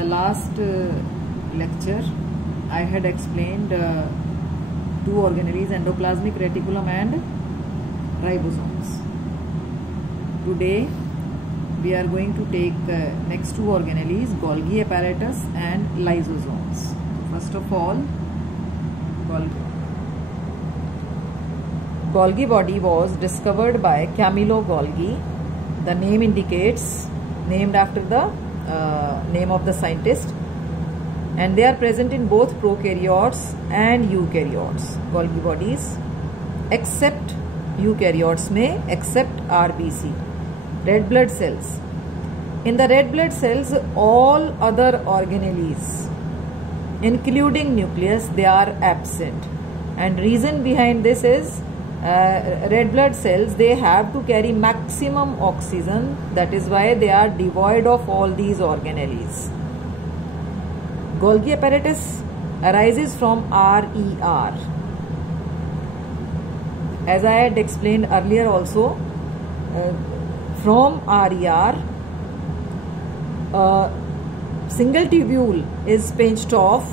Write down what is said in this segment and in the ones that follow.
the last lecture I had explained two organelles, endoplasmic reticulum and ribosomes. Today we are going to take next two organelles, Golgi apparatus and lysosomes. First of all, Golgi body was discovered by Camillo Golgi. The name indicates, named after the name of the scientist, and they are present in both prokaryotes and eukaryotes, Golgi bodies, except eukaryotes में, except RBC, red blood cells. In the red blood cells, all other organelles, including nucleus, they are absent. And reason behind this is red blood cells, they have to carry maximum oxygen. That is why they are devoid of all these organelles. Golgi apparatus arises from RER. As I had explained earlier also, from RER, single tubule is pinched off,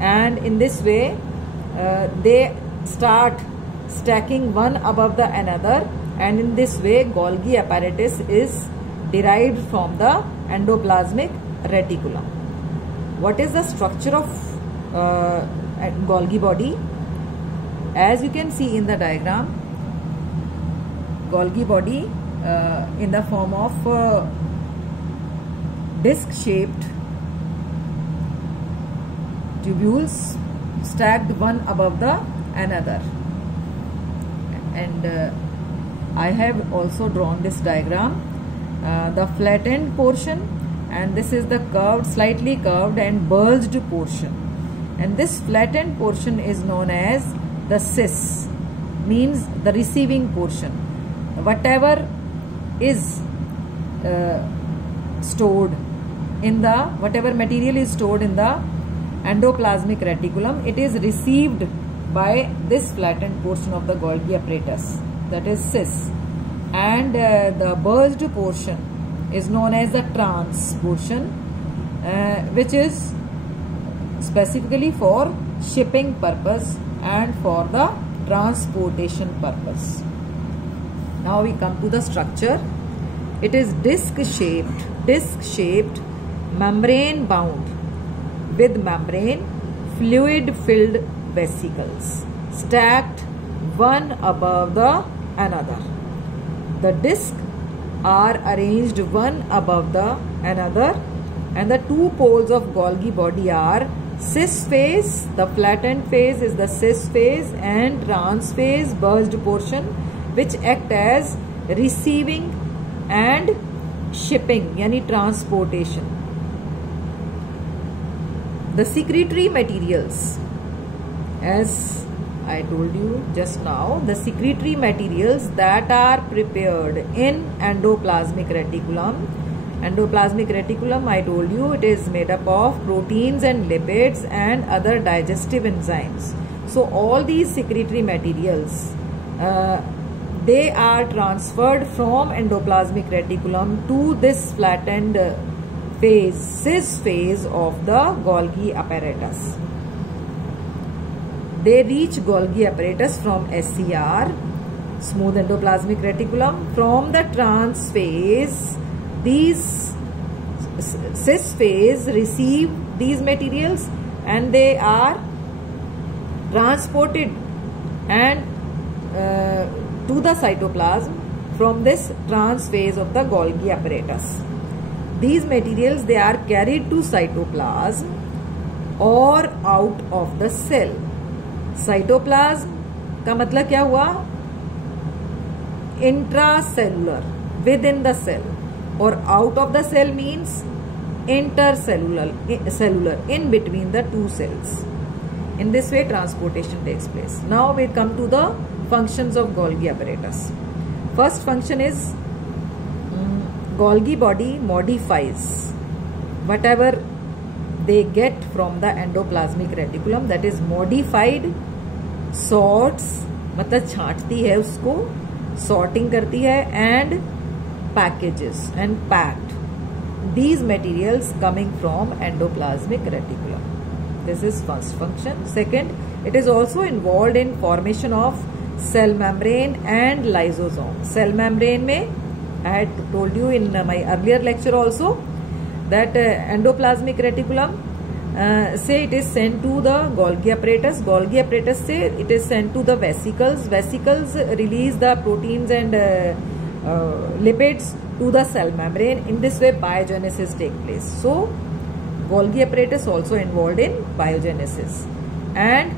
and in this way they start stacking one above the another, and in this way Golgi apparatus is derived from the endoplasmic reticulum. What is the structure of Golgi body? As you can see in the diagram, Golgi body in the form of disc-shaped tubules stacked one above the another. And I have also drawn this diagram, the flattened portion, and this is the curved, slightly curved and bulged portion, and this flattened portion is known as the cis, means the receiving portion. Whatever is stored in the, whatever material is stored in the endoplasmic reticulum, it is received by this flattened portion of the Golgi apparatus, that is cis, and the bulged portion is known as the trans portion, which is specifically for shipping purpose and for the transportation purpose. Now we come to the structure. It is disc-shaped, membrane-bound with membrane, fluid-filled vesicles stacked one above the another. The discs are arranged one above the another, and the two poles of Golgi body are cis phase, the flattened phase is the cis phase, and trans phase, bulged portion, which act as receiving and shipping, yani transportation. The secretory materials, as I told you just now, the secretory materials that are prepared in endoplasmic reticulum. Endoplasmic reticulum, I told you, it is made up of proteins and lipids and other digestive enzymes. So all these secretory materials, they are transferred from endoplasmic reticulum to this flattened phase, cis phase of the Golgi apparatus. They reach Golgi apparatus from SCR, smooth endoplasmic reticulum. From the trans phase, these cis phase receive these materials and they are transported and to the cytoplasm from this trans phase of the Golgi apparatus. These materials, they are carried to cytoplasm or out of the cell. Cytoplasm का मतलब क्या हुआ? Intracellular, within the cell, और out of the cell means intercellular, in between the two cells. In this way transportation takes place. Now we come to the functions of Golgi apparatus. First function is Golgi body modifies whatever they get from the endoplasmic reticulum, that is modified, sorts, मतलब छांटती है उसको, sorting करती है, and packages and packed. these materials coming from endoplasmic reticulum. This is first function. Second, it is also involved in formation of cell membrane and lysosome. Cell membrane mein, I had told you in my earlier lecture also that endoplasmic reticulum say it is sent to the Golgi apparatus. Golgi apparatus say it is sent to the vesicles. Vesicles release the proteins and lipids to the cell membrane. In this way, biogenesis take place. So, Golgi apparatus also involved in biogenesis, and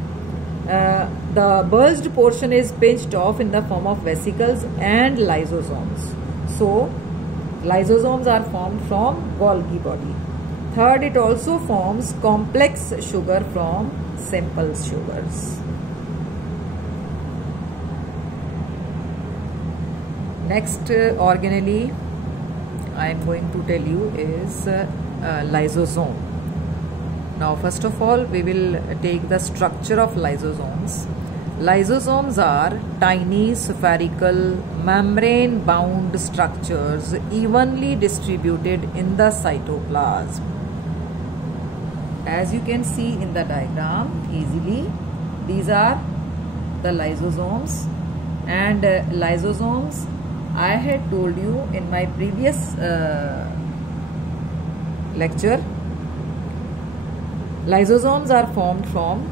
the bulged portion is pinched off in the form of vesicles and lysosomes. So, lysosomes are formed from Golgi body. Third, it also forms complex sugar from simple sugars. Next organelle I am going to tell you is lysosome. Now, first of all, we will take the structure of lysosomes. Lysosomes are tiny spherical membrane bound structures evenly distributed in the cytoplasm. As you can see in the diagram easily, these are the lysosomes, and lysosomes I had told you in my previous lecture. Lysosomes are formed from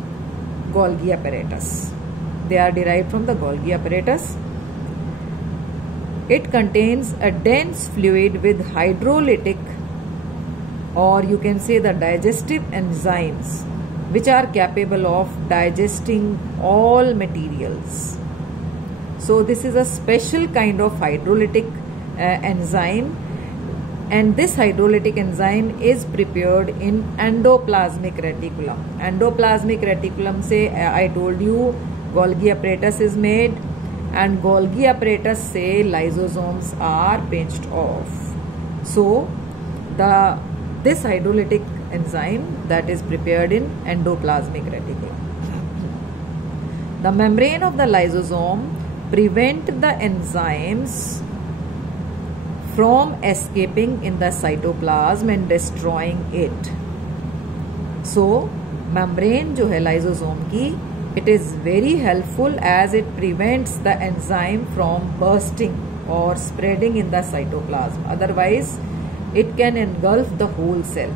Golgi apparatus. They are derived from the Golgi apparatus. It contains a dense fluid with hydrolytic, or you can say the digestive enzymes, which are capable of digesting all materials. So this is a special kind of hydrolytic enzyme, and this hydrolytic enzyme is prepared in endoplasmic reticulum. Endoplasmic reticulum say I told you Golgi apparatus is made, and Golgi apparatus say lysosomes are pinched off. So this hydrolytic enzyme that is prepared in endoplasmic reticulum. The membrane of the lysosome prevent the enzymes from escaping in the cytoplasm and destroying it. So membrane जो है lysosome की, it is very helpful as it prevents the enzyme from bursting or spreading in the cytoplasm. Otherwise, it can engulf the whole cell.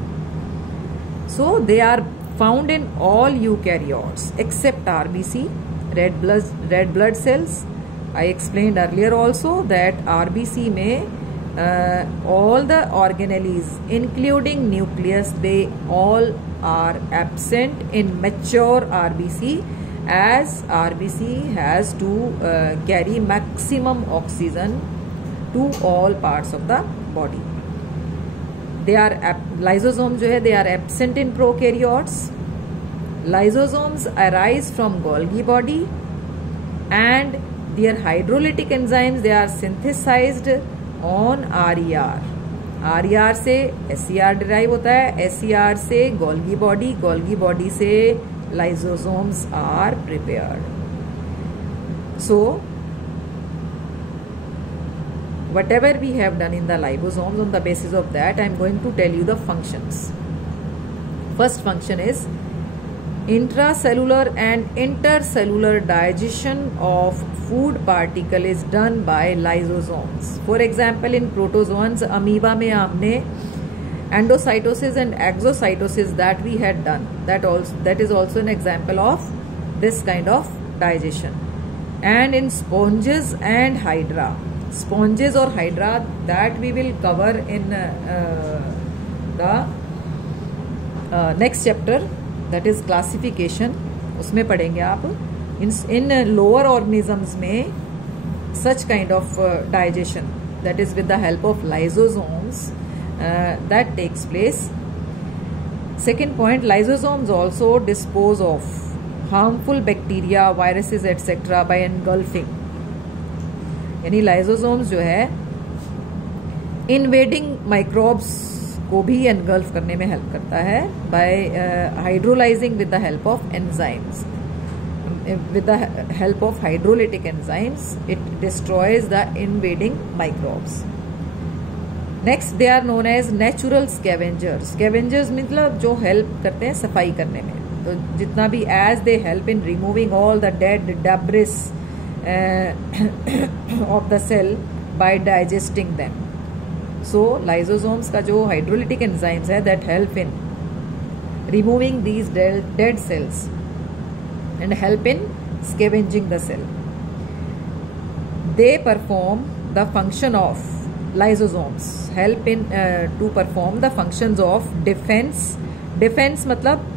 So they are found in all eukaryotes except RBC, red blood cells. I explained earlier also that RBC may all the organelles including nucleus, they all are absent in mature RBC, as RBC has to carry maximum oxygen to all parts of the body. They are lysosomes जो है, they are absent in prokaryotes. Lysosomes arise from Golgi body, and their hydrolytic enzymes, they are synthesized on RER. RER से SER derive होता है, SER से Golgi body से lysosomes are prepared. So whatever we have done in the liposomes, on the basis of that I am going to tell you the functions. First function is intracellular and intercellular digestion of food particle is done by lysosomes. For example, in protozoans, amoeba में हमने endocytosis and exocytosis that we had done, that is also an example of this kind of digestion. And in sponges and hydra, sponges or hydra, that we will cover in the next chapter, that is classification. उसमें पढ़ेंगे आप. In lower organisms में such kind of digestion, that is with the help of lysosomes, that takes place. Second point, lysosomes also dispose of harmful bacteria, viruses etc. by engulfing. यानी lysosomes जो है invading microbes को भी engulf करने में help करता है by hydrolyzing with the help of enzymes. With the help of hydrolytic enzymes, it destroys the invading microbes. Next they are known as natural scavengers. Scavengers मतलब जो हेल्प करते हैं सफाई करने में. तो जितना भी as they help in removing all the dead debris of the cell by digesting them. So lysosomes का जो हाइड्रोलिटिक एंजाइम्स है that help in removing these dead cells and help in scavenging the cell. They perform the function of lysosomes, help in to perform the functions of defense. Defense मतलब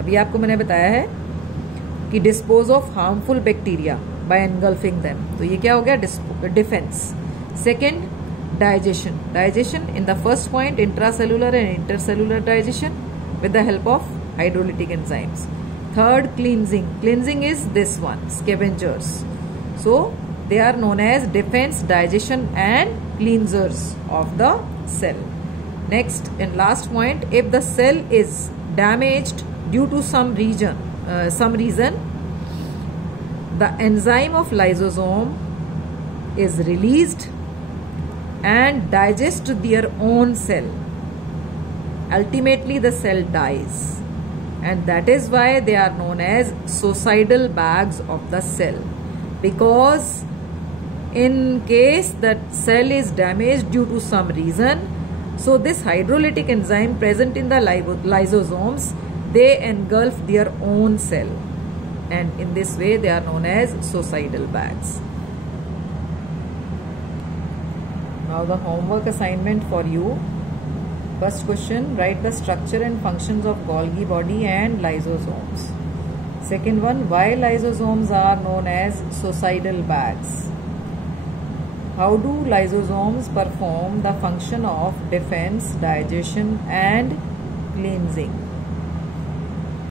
अभी आपको मैंने बताया है कि dispose of harmful bacteria by engulfing them. तो ये क्या हो गया? Defense. Second, digestion. Digestion in the first point, intracellular and intercellular digestion with the help of hydrolytic enzymes. Third, cleansing. Cleansing is this one, scavengers. So they are known as defense, digestion and cleansers of the cell. Next and last point, if the cell is damaged due to some reason, the enzyme of lysosome is released and digests their own cell. Ultimately the cell dies, and that is why they are known as suicidal bags of the cell, because in case that cell is damaged due to some reason, so this hydrolytic enzyme present in the lysosomes, they engulf their own cell, and in this way they are known as suicidal bags. Now the homework assignment for you. First question, write the structure and functions of Golgi body and lysosomes. Second one, why lysosomes are known as suicidal bags? How do lysosomes perform the function of defense, digestion and cleansing?